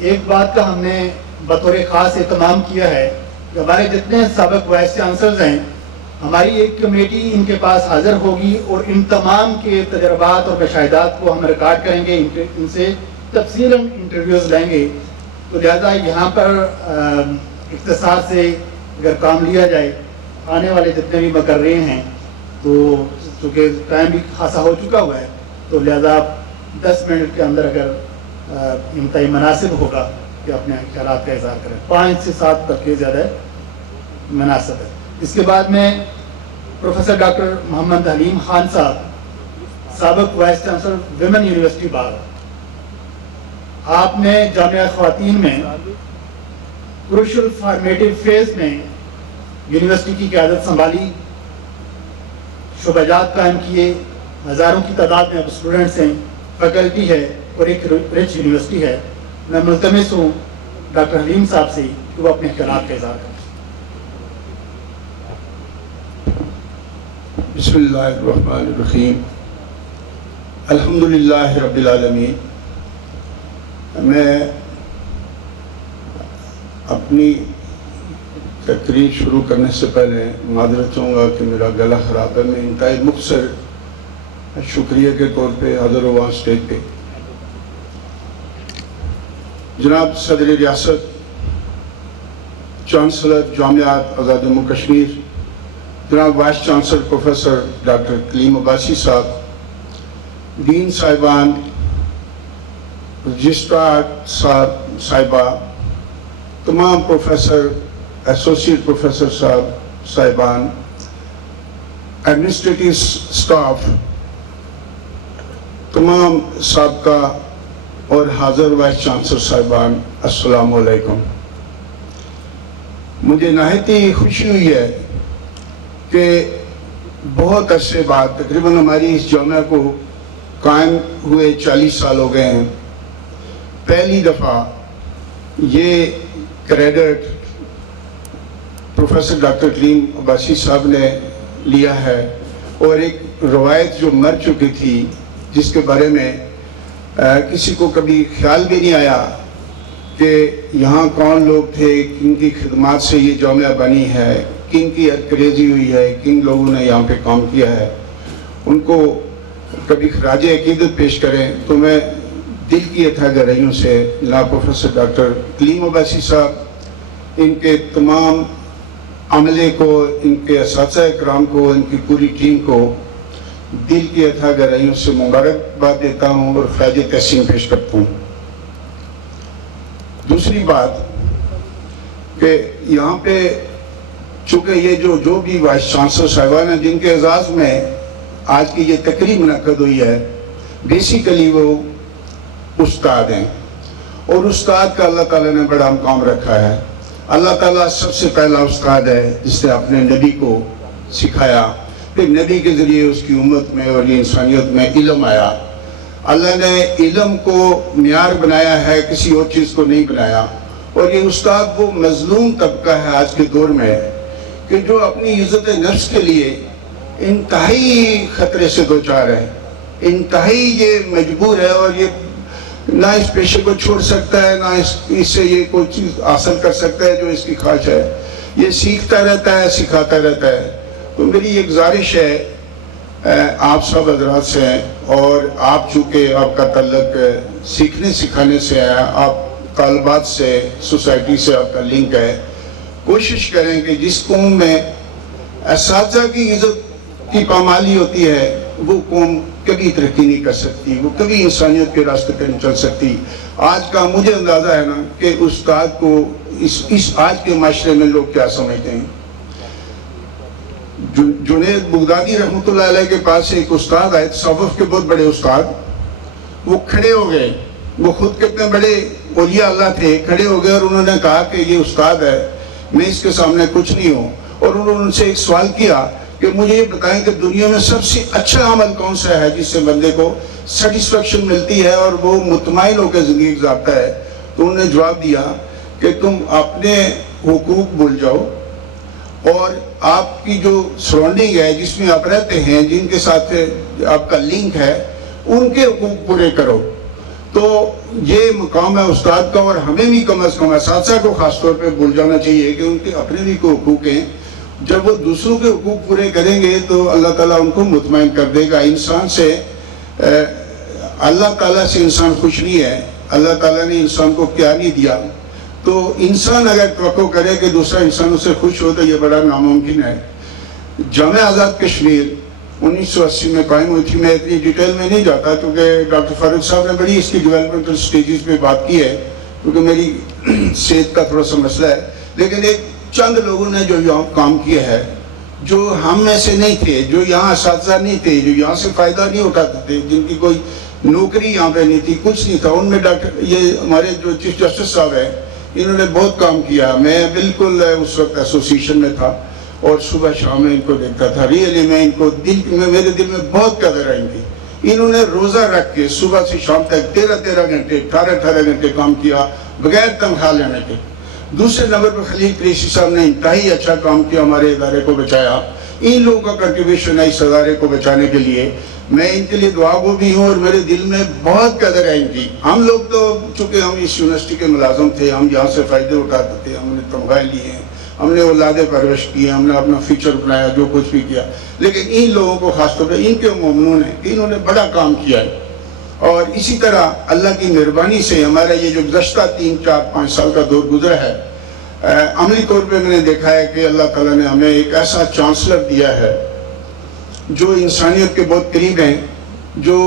ایک بات کا ہم نے بطور خاص اہتمام کیا ہے کہ ہمارے جتنے سابق وائس چانسلرز ہیں، ہماری ایک کمیٹی ان کے پاس حاضر ہوگی اور ان تمام کے تجربات اور مشاہدات کو ہم ریکارڈ کریں گے، ان سے تفصیلاً انٹرویوز لیں گے. تو لہٰذا یہاں پر اختصار سے اگر کام لیا جائے، آنے والے جتنے بھی مقررین ہیں، تو چونکہ ٹائم بھی خاصا ہو چکا ہوا ہے، تو لہٰذا آپ 10 منٹ کے اندر اگر انتہائی مناسب ہوگا کہ اپنے خیالات کا اظہار کریں. 5 سے 7 تک کے زیادہ مناسب ہے. اس کے بعد میں پروفیسر ڈاکٹر محمد حلیم خان صاحب، سابق وائس چانسلر ویمن یونیورسٹی بار، آپ نے جامعہ خواتین میں کروشل فارمیٹیو فیز میں یونیورسٹی کی قیادت سنبھالی، شعبہ جات قائم کیے، ہزاروں کی تعداد میں اب اسٹوڈنٹس ہیں، فیکلٹی ہے اور ایک رچ یونیورسٹی ہے. میں ملتمس ہوں ڈاکٹر حلیم صاحب سے کہ وہ اپنے خیالات کا اظہار کریں. بسم اللہ الرحمن الرحیم. الحمدللہ رب العالمین. میں اپنی تقریر شروع کرنے سے پہلے معذرت چاہوں گا کہ میرا گلا خراب ہے. میں انتہائی مختصر شکریہ کے طور پہ حاضر ہوا اسٹیج پہ. جناب صدر ریاست، چانسلر جامعات آزاد جموں کشمیر، جناب وائس چانسلر پروفیسر ڈاکٹر کلیم عباسی صاحب، ڈین صاحبان، رجسٹرار صاحبہ، تمام پروفیسر، ایسوسیٹ پروفیسر صاحبان، ایڈمنسٹریٹو سٹاف، تمام سابقہ اور حاضر وائس چانسلر صاحبان، السلام علیکم. مجھے نہایت ہی خوشی ہوئی ہے کہ بہت عرصے بعد، تقریباً ہماری اس جامعہ کو قائم ہوئے 40 سال ہو گئے ہیں، پہلی دفعہ یہ کریڈٹ پروفیسر ڈاکٹر کلیم عباسی صاحب نے لیا ہے. اور ایک روایت جو مر چکی تھی، جس کے بارے میں کسی کو کبھی خیال بھی نہیں آیا کہ یہاں کون لوگ تھے، کن کی خدمات سے یہ جامعہ بنی ہے، کن کی ارکریزی ہوئی ہے، کن لوگوں نے یہاں پہ کام کیا ہے، ان کو کبھی خراج عقیدت پیش کریں. تو میں دل کی اتھا گہرائیوں سے جناب پروفیسر ڈاکٹر کلیم عباسی صاحب، ان کے تمام عملے کو، ان کے اساتذہ اکرام کو، ان کی پوری ٹیم کو دل کی اتھا گہرائیوں سے مبارکباد دیتا ہوں اور خراج تحسین پیش کرتا ہوں. دوسری بات کہ یہاں پہ چونکہ یہ جو بھی وائس چانسلر صاحبان ہیں جن کے اعزاز میں آج کی یہ تقریب منعقد ہوئی ہے، بیسیکلی وہ استاد ہیں، اور استاد کا اللہ تعالیٰ نے بڑا مقام رکھا ہے. اللہ تعالیٰ سب سے پہلا استاد ہے جس نے اپنے نبی کو سکھایا، پھر نبی کے ذریعے اس کی امت میں اور یہ انسانیت میں علم آیا. اللہ نے علم کو معیار بنایا ہے، کسی اور چیز کو نہیں بنایا. اور یہ استاد وہ مظلوم طبقہ ہے آج کے دور میں کہ جو اپنی عزت نفس کے لیے انتہائی خطرے سے دوچار ہے، انتہائی یہ مجبور ہے، اور یہ نہ اس پیشے کو چھوڑ سکتا ہے، نہ اس سے یہ کوئی چیز حاصل کر سکتا ہے جو اس کی خواہش ہے. یہ سیکھتا رہتا ہے، سکھاتا رہتا ہے. تو میری ایک گزارش ہے آپ سب حضرات سے، اور آپ چونکہ آپ کا تعلق سیکھنے سکھانے سے ہے، آپ طالبات سے، سوسائٹی سے آپ کا لنک ہے، کوشش کریں کہ جس قوم میں اساتذہ کی عزت کی پامالی ہوتی ہے، وہ قوم کبھی ترقی نہیں کر سکتی، وہ کبھی انسانیت کے راستے پہ نہیں چل سکتی. آج کا مجھے اندازہ ہے نا کہ استاد کو اس آج کے معاشرے میں لوگ کیا سمجھتے ہیں. جنید بغدادی رحمۃ اللہ علیہ کے پاس ایک استاد آئے، تصوف کے بہت بڑے استاد. وہ کھڑے ہو گئے، وہ خود کتنے بڑے اولیاء اللہ تھے، کھڑے ہو گئے اور انہوں نے کہا کہ یہ استاد ہے، میں اس کے سامنے کچھ نہیں ہوں. اور انہوں نے ان سے ایک سوال کیا کہ مجھے یہ بتائیں کہ دنیا میں سب سے اچھا عمل کون سا ہے جس سے بندے کو سیٹسفیکشن ملتی ہے اور وہ مطمئن ہو کے زندگی گزارتا ہے. تو انہوں نے جواب دیا کہ تم اپنے حقوق بھول جاؤ اور آپ کی جو سراؤنڈنگ ہے، جس میں آپ رہتے ہیں، جن کے ساتھ آپ کا لنک ہے، ان کے حقوق پورے کرو. تو یہ مقام ہے استاد کا، اور ہمیں بھی کم از کم اساتذہ کو خاص طور پہ بھول جانا چاہیے کہ ان کے اپنے بھی کوئی حقوق ہیں. جب وہ دوسروں کے حقوق پورے کریں گے تو اللہ تعالیٰ ان کو مطمئن کر دے گا. انسان سے اللہ تعالیٰ سے انسان خوش نہیں ہے. اللہ تعالیٰ نے انسان کو کیا نہیں دیا، تو انسان اگر توقع کرے کہ دوسرا انسان اس سے خوش ہو تو یہ بڑا ناممکن ہے. جامعہ آزاد کشمیر 1980 میں قائم ہوئی تھی. میں اتنی ڈیٹیل میں نہیں جاتا کیونکہ ڈاکٹر فاروق صاحب نے بڑی اس کی ڈیولپمنٹل سٹیجز پہ بات کی ہے، کیونکہ میری صحت کا تھوڑا سا مسئلہ ہے. لیکن ایک چند لوگوں نے جو یہاں کام کیا ہے، جو ہم میں سے نہیں تھے، جو یہاں اساتذہ نہیں تھے، جو یہاں سے فائدہ نہیں اٹھاتے تھے، جن کی کوئی نوکری یہاں پہ نہیں تھی، کچھ نہیں تھا، ان میں ڈاکٹر یہ ہمارے جو چیف جسٹس صاحب ہیں، انہوں نے بہت کام کیا. میں بالکل اس وقت ایسوسیشن میں تھا اور صبح شام میں ان کو دیکھتا تھا. ریئلی میں ان کو میرے دل میں بہت قدر آئی تھی. انہوں نے روزہ رکھ کے صبح سے شام تک 13 گھنٹے 18 گھنٹے کام کیا بغیر تنخواہ لینے کے. دوسرے نمبر پر خلیل قریشی صاحب نے انتہائی اچھا کام کیا، ہمارے ادارے کو بچایا. ان لوگوں کا کنٹریبیوشن ہے اس ادارے کو بچانے کے لیے. میں ان کے لیے دعا گو بھی ہوں اور میرے دل میں بہت قدر ہے ان کی. ہم لوگ تو چونکہ ہم اس یونیورسٹی کے ملازم تھے، ہم یہاں سے فائدے اٹھاتے تھے، ہم نے تنخواہیں لی ہیں، ہم نے اولادیں پرورش کی، ہم نے اپنا فیوچر بنایا، جو کچھ بھی کیا. لیکن ان لوگوں کو خاص طور پہ ان کے ممنون ہیں کہ انہوں نے بڑا کام کیا ہے. اور اسی طرح اللہ کی مہربانی سے ہمارا یہ جو گزشتہ 3 4 5 سال کا دور گزرا ہے، عملی طور پہ میں نے دیکھا ہے کہ اللہ تعالیٰ نے ہمیں ایک ایسا چانسلر دیا ہے جو انسانیت کے بہت قریب ہیں، جو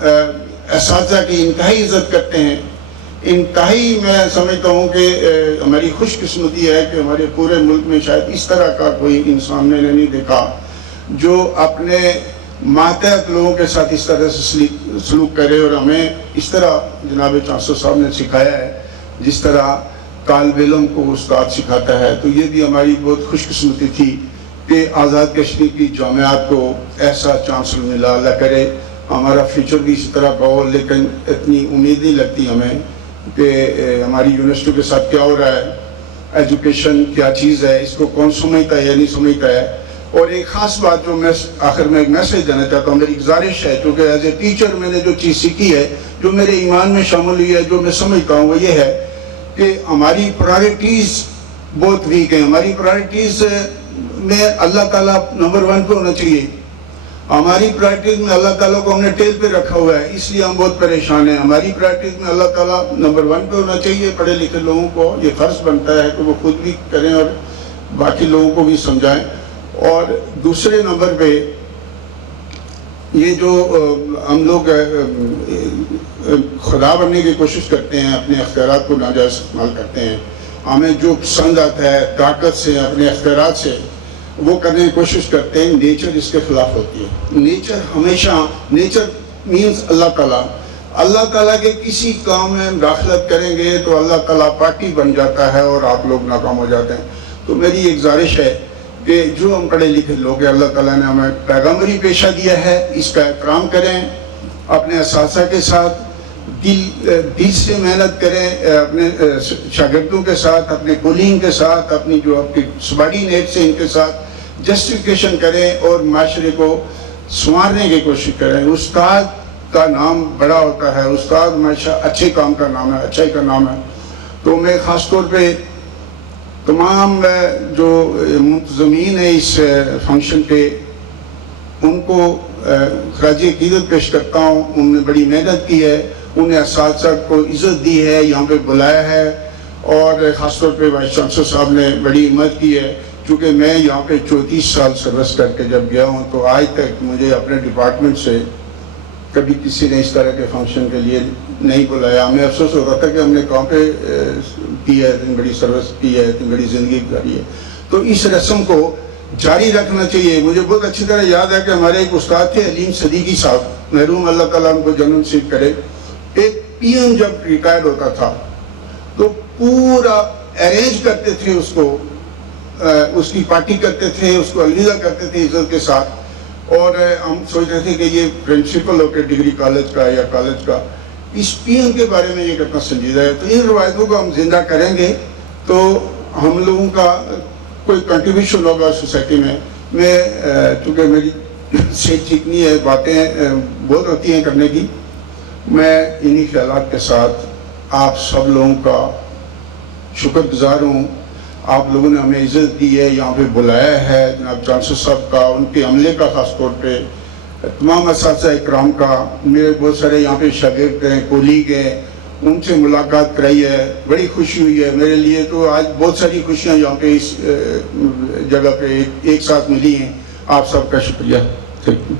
اساتذہ کی انتہائی عزت کرتے ہیں. انتہائی میں سمجھتا ہوں کہ ہماری خوش قسمتی ہے کہ ہمارے پورے ملک میں شاید اس طرح کا کوئی انسان میں نے نہیں دیکھا جو اپنے ماتحت لوگوں کے ساتھ اس طرح سے سلوک کرے. اور ہمیں اس طرح جناب چانسلر صاحب نے سکھایا ہے جس طرح طالب علم کو استاد سکھاتا ہے. تو یہ بھی ہماری بہت خوش قسمتی تھی کہ آزاد کشمیر کی جامعات کو ایسا چانسلر ملا. اللہ کرے ہمارا فیوچر بھی اسی طرح کا ہو. لیکن اتنی امید نہیں لگتی ہمیں کہ ہماری یونیورسٹیوں کے ساتھ کیا ہو رہا ہے، ایجوکیشن کیا چیز ہے، اس کو کون سمجھتا ہے یا نہیں سمجھتا ہے. اور ایک خاص بات جو میں آخر میں ایک میسیج دینا چاہتا ہوں، میری گزارش ہے، کیونکہ ایز اے ٹیچر میں نے جو چیز سیکھی ہے، جو میرے ایمان میں شامل ہوئی ہے، جو میں سمجھتا ہوں، وہ یہ ہے کہ ہماری پرائرٹیز بہت ویک ہیں. ہماری پرائرٹیز میں اللہ تعالیٰ نمبر 1 پہ ہونا چاہیے. ہماری پرائرٹیز میں اللہ تعالیٰ کو ہم نے ٹیل پہ رکھا ہوا ہے، اس لیے ہم بہت پریشان ہیں. ہماری پرائرٹیز میں اللہ تعالیٰ نمبر 1 پہ ہونا چاہیے. پڑھے لکھے لوگوں کو یہ فرض بنتا ہے کہ وہ خود بھی کریں اور باقی لوگوں کو بھی سمجھائیں. اور دوسرے نمبر پہ یہ جو ہم لوگ خدا بننے کی کوشش کرتے ہیں، اپنے اختیارات کو ناجائز استعمال کرتے ہیں، ہمیں جو پسند آتا ہے طاقت سے اپنے اختیارات سے وہ کرنے کی کوشش کرتے ہیں. نیچر اس کے خلاف ہوتی ہے. نیچر ہمیشہ، نیچر مینز اللہ تعالیٰ کے کسی کام میں داخلت کریں گے تو اللہ تعالیٰ پارٹی بن جاتا ہے اور آپ لوگ ناکام ہو جاتے ہیں. تو میری ایک گزارش ہے کہ جو ہم پڑھے لکھے لوگ ہیں، اللہ تعالیٰ نے ہمیں پیغمبری پیشہ دیا ہے، اس کا احترام کریں، اپنے اساتذہ کے ساتھ دل سے محنت کریں، اپنے شاگردوں کے ساتھ، اپنے کولین کے ساتھ، اپنی جو آپ کی سبارڈینیٹ سے ان کے ساتھ جسٹیفیکیشن کریں اور معاشرے کو سنوارنے کی کوشش کریں. استاد کا نام بڑا ہوتا ہے، استاد ہمیشہ اچھے کام کا نام ہے، اچھائی کا نام ہے. تو میں خاص طور پہ تمام جو منتظمین ہیں اس فنکشن کے، ان کو خراج عقیدت پیش کرتا ہوں. انہوں نے بڑی محنت کی ہے، انہیں اساتذہ کو عزت دی ہے، یہاں پہ بلایا ہے. اور خاص طور پہ وائس چانسلر صاحب نے بڑی ہمت کی ہے. چونکہ میں یہاں پہ 34 سال سروس کر کے جب گیا ہوں تو آج تک مجھے اپنے ڈپارٹمنٹ سے کبھی کسی نے اس طرح کے فنکشن کے لیے نہیں بلایا. ہمیں افسوس ہوتا تھا کہ ہم نے کہاں پہ کی ہے، اتنی بڑی سروس کی ہے، اتنی بڑی زندگی گزاری ہے. تو اس رسم کو جاری رکھنا چاہیے. مجھے بہت اچھی طرح یاد ہے کہ ہمارے ایک استاد تھے علیم صدیقی صاحب، محروم، اللہ تعالیٰ ان کو جنت نصیب کرے. ایک پی ایم جب ریٹائر ہوتا تھا تو پورا ارینج کرتے تھے اس کو، اس کی پارٹی کرتے تھے، اس کو الوداع کرتے تھے عزت کے ساتھ. اور ہم سوچتے تھے کہ یہ پرنسپل ہو کے ڈگری کالج کا یا کالج کا اس پی ایم کے بارے میں یہ کتنا سنجیدہ ہے. تو ان روایتوں کو ہم زندہ کریں گے تو ہم لوگوں کا کوئی کنٹریبیوشن ہوگا سوسائٹی میں. میں چونکہ میری صحت ٹھیک نہیں ہے، باتیں بہت ہوتی ہیں کرنے کی، میں انہی خیالات کے ساتھ آپ سب لوگوں کا شکر گزار ہوں. آپ لوگوں نے ہمیں عزت دی ہے, یہاں پہ بلایا ہے, جناب چانسلر صاحب کا, ان کے عملے کا خاص طور پہ, تمام اساتذہ اکرام کا, میرے بہت سارے یہاں پہ شاگرد ہیں, کولیگ ہیں, ان سے ملاقات کرائی ہے, بڑی خوشی ہوئی ہے میرے لیے. تو آج بہت ساری خوشیاں یہاں پہ اس جگہ پہ ایک ساتھ ملی ہیں. آپ سب کا شکریہ. Thank you.